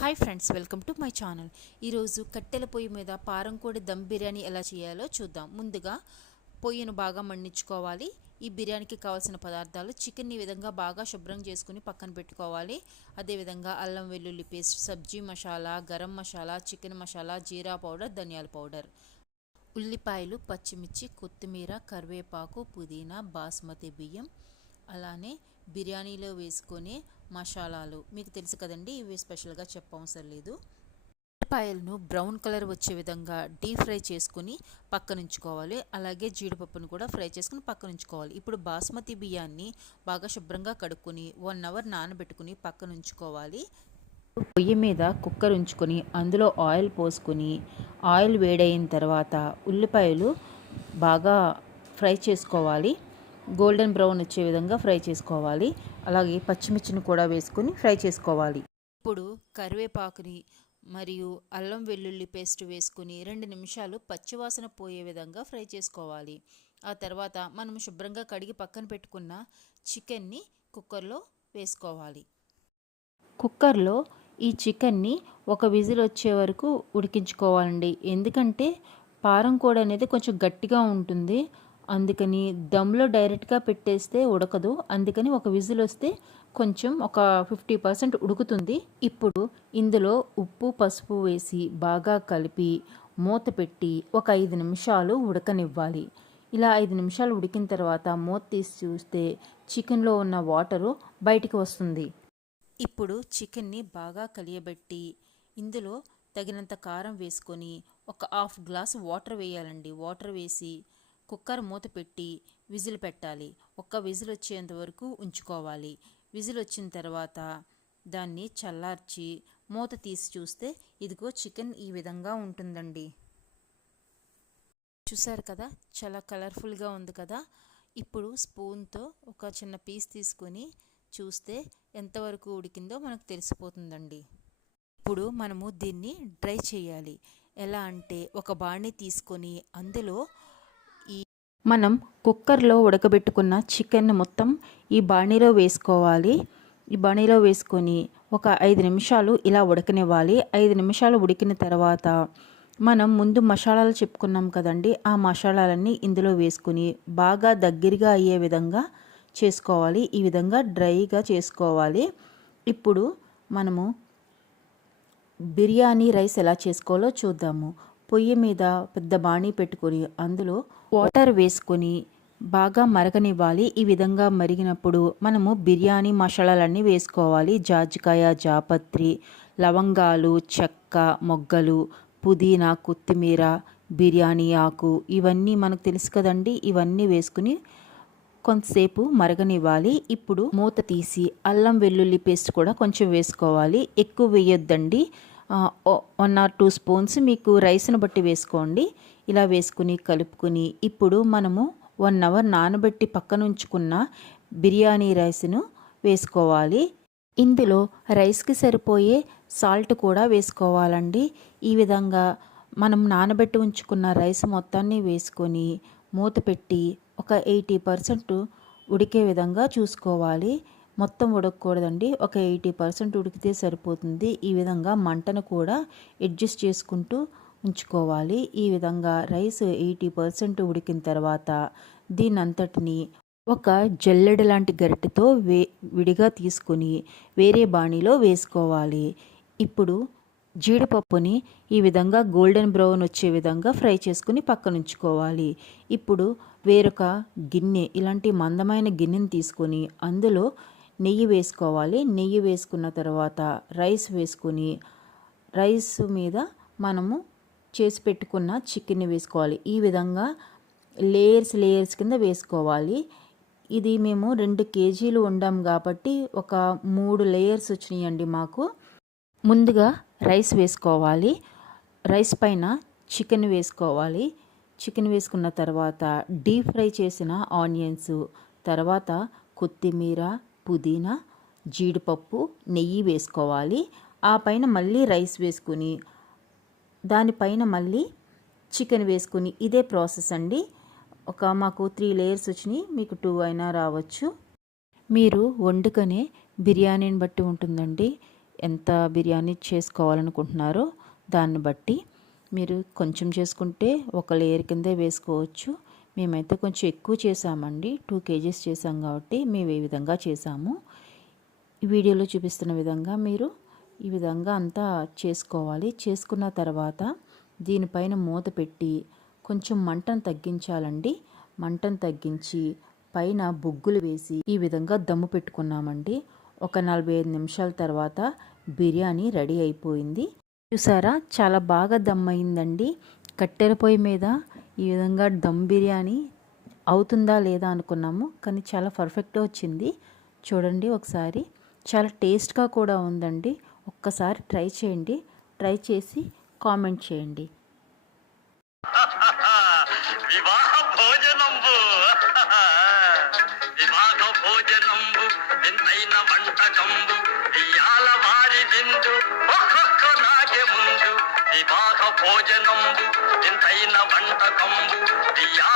Hi friends welcome to my channel ఈరోజు కట్టెల పొయ్యి మీద పారం కోడి దమ్ బిర్యానీ ఎలా చేయాలో చూద్దాం. ముందుగా పొయ్యిను బాగా మండించుకోవాలి. ఈ బిర్యానీకి కావాల్సిన పదార్థాలు చికెన్ని ఈ విధంగా బాగా శుభ్రం చేసుకుని పక్కన పెట్టుకోవాలి. అదేవిధంగా అల్లం వెల్లుల్లి paste sabzi masala garam masala chicken masala jeera powder ధనియాల పౌడర్. ఉల్లిపాయలు పచ్చిమిర్చి కొత్తిమీర కరివేపాకు పుదీనా బాస్మతి బియ్యం అలానే బిర్యానీలో వేసుకొని మసాలాలు. మీకు తెలుసు కదండి ఇవి స్పెషల్గా చెప్పవసరం లేదు. ఉల్లిపాయలను బ్రౌన్ కలర్ వచ్చే విధంగా డీప్ ఫ్రై చేసుకుని పక్కనుంచుకోవాలి. అలాగే జీడిపప్పును కూడా ఫ్రై చేసుకుని పక్కనుంచుకోవాలి. ఇప్పుడు బాస్మతి బియ్యాన్ని బాగా శుభ్రంగా కడుక్కొని వన్ అవర్ నానబెట్టుకుని పక్కనుంచుకోవాలి. పొయ్యి మీద కుక్కర్ ఉంచుకొని అందులో ఆయిల్ పోసుకొని ఆయిల్ వేడైన తర్వాత ఉల్లిపాయలు బాగా ఫ్రై చేసుకోవాలి. గోల్డెన్ బ్రౌన్ వచ్చే విధంగా ఫ్రై చేసుకోవాలి. అలాగే పచ్చిమిర్చిని కూడా వేసుకొని ఫ్రై చేసుకోవాలి. ఇప్పుడు కరివేపాకుని మరియు అల్లం వెల్లుల్లి పేస్ట్ వేసుకుని రెండు నిమిషాలు పచ్చివాసన పోయే విధంగా ఫ్రై చేసుకోవాలి. ఆ తర్వాత మనం శుభ్రంగా కడిగి పక్కన పెట్టుకున్న చికెన్ని కుక్కర్లో వేసుకోవాలి. కుక్కర్లో ఈ చికెన్ని ఒక విజిల్ వచ్చే వరకు ఉడికించుకోవాలండి. ఎందుకంటే పారం కూడా అనేది కొంచెం గట్టిగా ఉంటుంది. అందుకని దమ్లో డైరెక్ట్గా పెట్టేస్తే ఉడకదు. అందుకని ఒక విజిల్ వస్తే కొంచెం ఒక ఫిఫ్టీ పర్సెంట్ ఉడుకుతుంది. ఇప్పుడు ఇందులో ఉప్పు పసుపు వేసి బాగా కలిపి మూత పెట్టి ఒక ఐదు నిమిషాలు ఉడకనివ్వాలి. ఇలా ఐదు నిమిషాలు ఉడికిన తర్వాత మూత తీసి చూస్తే చికెన్లో ఉన్న వాటరు బయటికి వస్తుంది. ఇప్పుడు చికెన్ని బాగా కలియబెట్టి ఇందులో తగినంత కారం వేసుకొని ఒక హాఫ్ గ్లాస్ వాటర్ వేయాలండి. వాటర్ వేసి కుక్కర్ మూత పెట్టి విజిల్ పెట్టాలి. ఒక్క విజిల్ వచ్చేంత వరకు ఉంచుకోవాలి. విజిల్ వచ్చిన తర్వాత దాన్ని చల్లార్చి మూత తీసి చూస్తే ఇదిగో చికెన్ ఈ విధంగా ఉంటుందండి. చూసారు కదా? చాలా కలర్ఫుల్గా ఉంది కదా? ఇప్పుడు స్పూన్తో ఒక చిన్న పీస్ తీసుకొని చూస్తే ఎంతవరకు ఉడికిందో మనకు తెలిసిపోతుందండి. ఇప్పుడు మనము దీన్ని డ్రై చేయాలి. ఎలా అంటే ఒక బాణీ తీసుకొని అందులో మనం కుక్కర్లో ఉడకబెట్టుకున్న చికెన్ మొత్తం ఈ బాణీలో వేసుకోవాలి. ఈ బాణీలో వేసుకొని ఒక ఐదు నిమిషాలు ఇలా ఉడకనివ్వాలి. ఐదు నిమిషాలు ఉడికిన తర్వాత మనం ముందు మసాలాలు చెప్పుకున్నాం కదండి ఆ మసాలాలన్నీ ఇందులో వేసుకుని బాగా దగ్గరగా అయ్యే విధంగా చేసుకోవాలి. ఈ విధంగా డ్రైగా చేసుకోవాలి. ఇప్పుడు మనము బిర్యానీ రైస్ ఎలా చేసుకోవాలో చూద్దాము. పొయ్యి మీద పెద్ద బాణీ పెట్టుకొని అందులో వాటర్ వేసుకొని బాగా మరగనివ్వాలి. ఈ విధంగా మరిగినప్పుడు మనము బిర్యానీ మసాలాలన్నీ వేసుకోవాలి. జాజికాయ జాపత్రి లవంగాలు చెక్క మొగ్గలు పుదీనా కొత్తిమీర బిర్యానీ ఆకు ఇవన్నీ మనకు తెలుసు కదండి. ఇవన్నీ వేసుకుని కొంతసేపు మరగనివ్వాలి. ఇప్పుడు మూత తీసి అల్లం వెల్లుల్లి పేస్ట్ కూడా కొంచెం వేసుకోవాలి. ఎక్కువ వేయొద్దండి. వన్ ఆర్ టూ స్పూన్స్ మీకు రైస్ను బట్టి వేసుకోండి. ఇలా వేసుకుని కలుపుకుని ఇప్పుడు మనము వన్ అవర్ నానబెట్టి పక్కన ఉంచుకున్న బిర్యానీ రైస్ను వేసుకోవాలి. ఇందులో రైస్కి సరిపోయే సాల్ట్ కూడా వేసుకోవాలండి. ఈ విధంగా మనం నానబెట్టి ఉంచుకున్న రైస్ మొత్తాన్ని వేసుకొని మూత పెట్టి ఒక ఎయిటీ పర్సెంట్ ఉడికే విధంగా చూసుకోవాలి. మొత్తం ఉడకకూడదండి. ఒక ఎయిటీ పర్సెంట్ ఉడికితే సరిపోతుంది. ఈ విధంగా మంటను కూడా అడ్జస్ట్ చేసుకుంటూ ఉంచుకోవాలి. ఈ విధంగా రైస్ ఎయిటీ పర్సెంట్ ఉడికిన తర్వాత దీని అంతటిని ఒక జల్లెడ లాంటి గరిటెతో వే విడిగా తీసుకొని వేరే బాణీలో వేసుకోవాలి. ఇప్పుడు జీడిపప్పుని ఈ విధంగా గోల్డెన్ బ్రౌన్ వచ్చే విధంగా ఫ్రై చేసుకుని పక్కన ఉంచుకోవాలి. ఇప్పుడు వేరొక గిన్నె ఇలాంటి మందమైన గిన్నెని తీసుకొని అందులో నెయ్యి వేసుకోవాలి. నెయ్యి వేసుకున్న తర్వాత రైస్ వేసుకుని రైస్ మీద మనము చేసి పెట్టుకున్న చికెన్ని వేసుకోవాలి. ఈ విధంగా లేయర్స్ లేయర్స్ కింద వేసుకోవాలి. ఇది మేము రెండు కేజీలు ఉండాం కాబట్టి ఒక మూడు లేయర్స్ వచ్చినాయండి మాకు. ముందుగా రైస్ వేసుకోవాలి. రైస్ పైన చికెన్ వేసుకోవాలి. చికెన్ వేసుకున్న తర్వాత డీప్ ఫ్రై చేసిన ఆనియన్స్ తర్వాత కొత్తిమీర పుదీనా జీడిపప్పు నెయ్యి వేసుకోవాలి. ఆ పైన మళ్ళీ రైస్ వేసుకుని దానిపైన మళ్ళీ చికెన్ వేసుకుని ఇదే ప్రాసెస్ అండి. ఒక మాకు త్రీ లేయర్స్ వచ్చినాయి మీకు టూ అయినా రావచ్చు. మీరు వండుకనే బిర్యానీని బట్టి ఉంటుందండి. ఎంత బిర్యానీ చేసుకోవాలనుకుంటున్నారో దాన్ని బట్టి మీరు కొంచెం చేసుకుంటే ఒక లేయర్ కిందే వేసుకోవచ్చు. మేమైతే కొంచెం ఎక్కువ చేసామండి టూ కేజీస్ చేసాం కాబట్టి మేము ఈ విధంగా చేసాము ఈ వీడియోలో చూపిస్తున్న విధంగా మీరు ఈ విధంగా అంతా చేసుకోవాలి. చేసుకున్న తర్వాత దీనిపైన మూత పెట్టి కొంచెం మంటను తగ్గించాలండి. మంటను తగ్గించి పైన బొగ్గులు వేసి ఈ విధంగా దమ్ము పెట్టుకున్నామండి. ఒక నలభై ఐదు నిమిషాల తర్వాత బిర్యానీ రెడీ అయిపోయింది. చూసారా? చాలా బాగా దమ్ అయిందండి. కట్టెల పొయ్యి మీద ఈ విధంగా దమ్ బిర్యానీ అవుతుందా లేదా అనుకున్నాము కానీ చాలా పర్ఫెక్ట్గా వచ్చింది. చూడండి ఒకసారి. చాలా టేస్ట్గా కూడా ఉందండి. ఒక్కసారి ట్రై చేయండి. ట్రై చేసి కామెంట్ చేయండి. భోజనంబు ఎంతైన వంటకంబు ఇయాల వారి విందు ఒక్కొక్క నాగే ముందు వివాహ భోజనంబు ఎంతైన వంటకంబు ఇయాల